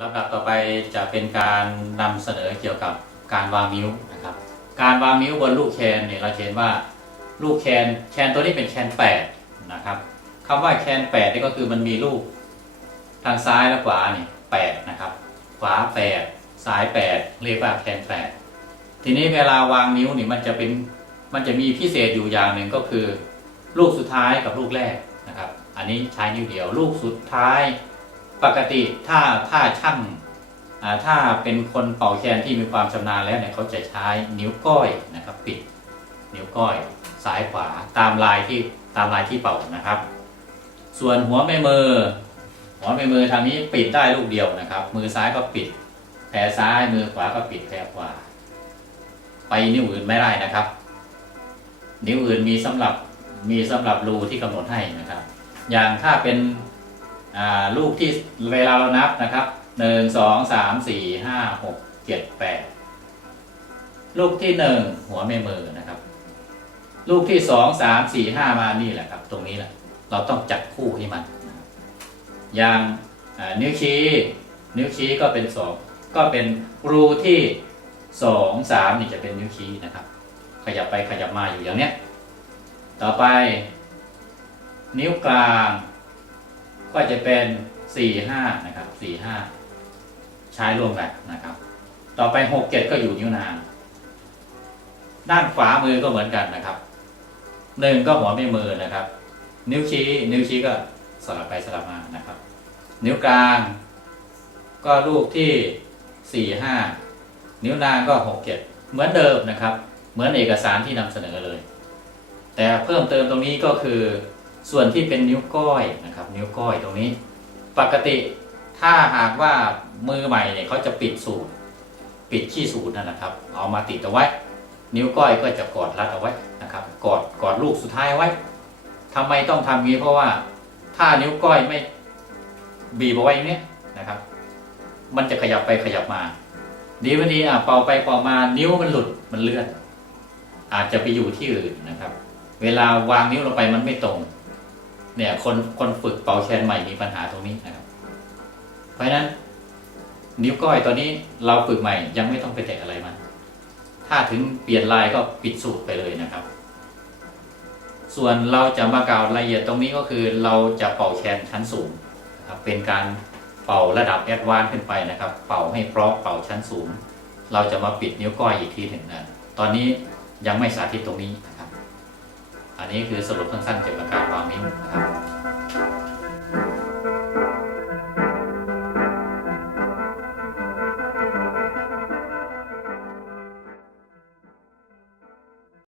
ลำดับต่อไปจะเป็นการนำเสนอเกี่ยวกับการวางนิ้วนะครับ การวางนิ้วบนลูกแคนเนี่ยเราเห็นว่าลูกแคนแคนตัวนี้เป็นแคน8นะครับคำว่าแคน8นี่ก็คือมันมีลูกทางซ้ายและขวาเนี่ย8นะครับขวา 8 ซ้าย 8 เรียกว่าแคน8ทีนี้เวลาวางนิ้วนี่มันจะเป็นมันจะมีพิเศษอยู่อย่างหนึ่งก็คือ ลูกสุดท้ายกับลูกแรกนะครับ อันนี้ใช้นิ้วเดียว ลูกสุดท้าย ปกติถ้าถ้าช่างถ้าเป็นคนเป่าแคนที่มีความชำนาญแล้วเนี่ยเขาจะใช้นิ้วก้อยนะครับ ปิดนิ้วก้อยซ้ายขวาตามลายที่ตามลายที่เป่านะครับ ส่วนหัวแม่มือ หัวแม่มือทางนี้ปิดได้ลูกเดียวนะครับ มือซ้ายก็ปิดแผลซ้ายมือขวาก็ปิดแผลขวา ไปนิ้วอื่นไม่ได้นะครับ นิ้วอื่นมีสำหรับมีสำหรับรูที่กำหนดให้นะครับ อย่างถ้าเป็น ลูกที่เวลาเรานับนะครับหนึ่งสองสามสี่ห้าหกเจ็ดแปดลูกที่หนึ่งหัวแม่มือนะครับ ลูกที่สองสามสี่ห้ามานี่แหละครับ ตรงนี้แหละเราต้องจัดคู่ให้มันอย่างนิ้วชี้ นิ้วชี้ก็เป็นสองก็เป็นรูที่สองสามนี่จะเป็นนิ้วชี้นะครับ ขยับไปขยับมาอยู่อย่างเนี้ยต่อไป นิ้วกลาง ก็จะเป็นสี่ห้านะครับสี่ห้าใช้ร่วมกันนะครับ ต่อไปหกเจ็ดก็อยู่นิ้วนาง ด้านขวามือก็เหมือนกันนะครับหนึ่งก็หัวไม่มือนะครับ นิ้วชี้ นิ้วชี้ก็สลับไปสลับมานะครับ นิ้วกลาง ก็ลูกที่สี่ห้านิ้วนางก็หกเจ็ดเหมือนเดิมนะครับ เหมือนเอกสารที่นำเสนอเลย แต่เพิ่มเติมตรงนี้ก็คือ ส่วนที่เป็นนิ้วก้อยนะครับ นิ้วก้อยตรงนี้ ปกติถ้าหากว่ามือใหม่เนี่ยเขาจะปิดสูตร ปิดขี้สูตรนั่นนะครับ เอามาติดเอาไว้ นิ้วก้อยก็จะกอดรัดเอาไว้นะครับ กอดกอดลูกสุดท้ายไว้ทำไมต้องทำงี้เพราะว่าถ้านิ้วก้อยไม่บีบเอาไว้อย่างนี้นะครับ มันจะขยับไปขยับมา ดีวันนี้อะเป่าไปเป่ามานิ้วมันหลุดมันเลื่อน อาจจะไปอยู่ที่อื่นนะครับ เวลาวางนิ้วลงไปมันไม่ตรง เนี่ย คนคนฝึกเป่าแคนใหม่มีปัญหาตรงนี้นะครับ เพราะฉะนั้น นิ้วก้อยตอนนี้เราฝึกใหม่ยังไม่ต้องไปแตะอะไรมัน ถ้าถึงเปลี่ยนลายก็ปิดสูตรไปเลยนะครับ ส่วนเราจะมากล่าวรายละเอียดตรงนี้ก็คือเราจะเป่าแคนชั้นสูงครับเป็นการเป่าระดับแอดวานซ์ขึ้นไปนะครับ เป่าให้เพราะเป่าชั้นสูง เราจะมาปิดนิ้วก้อยอีกทีหนึ่งนะตอนนี้ยังไม่สาธิตตรงนี้นะครับ อันนี้คือสรุปสั้นๆเกี่ยวกับการวางนิ้วนะครับ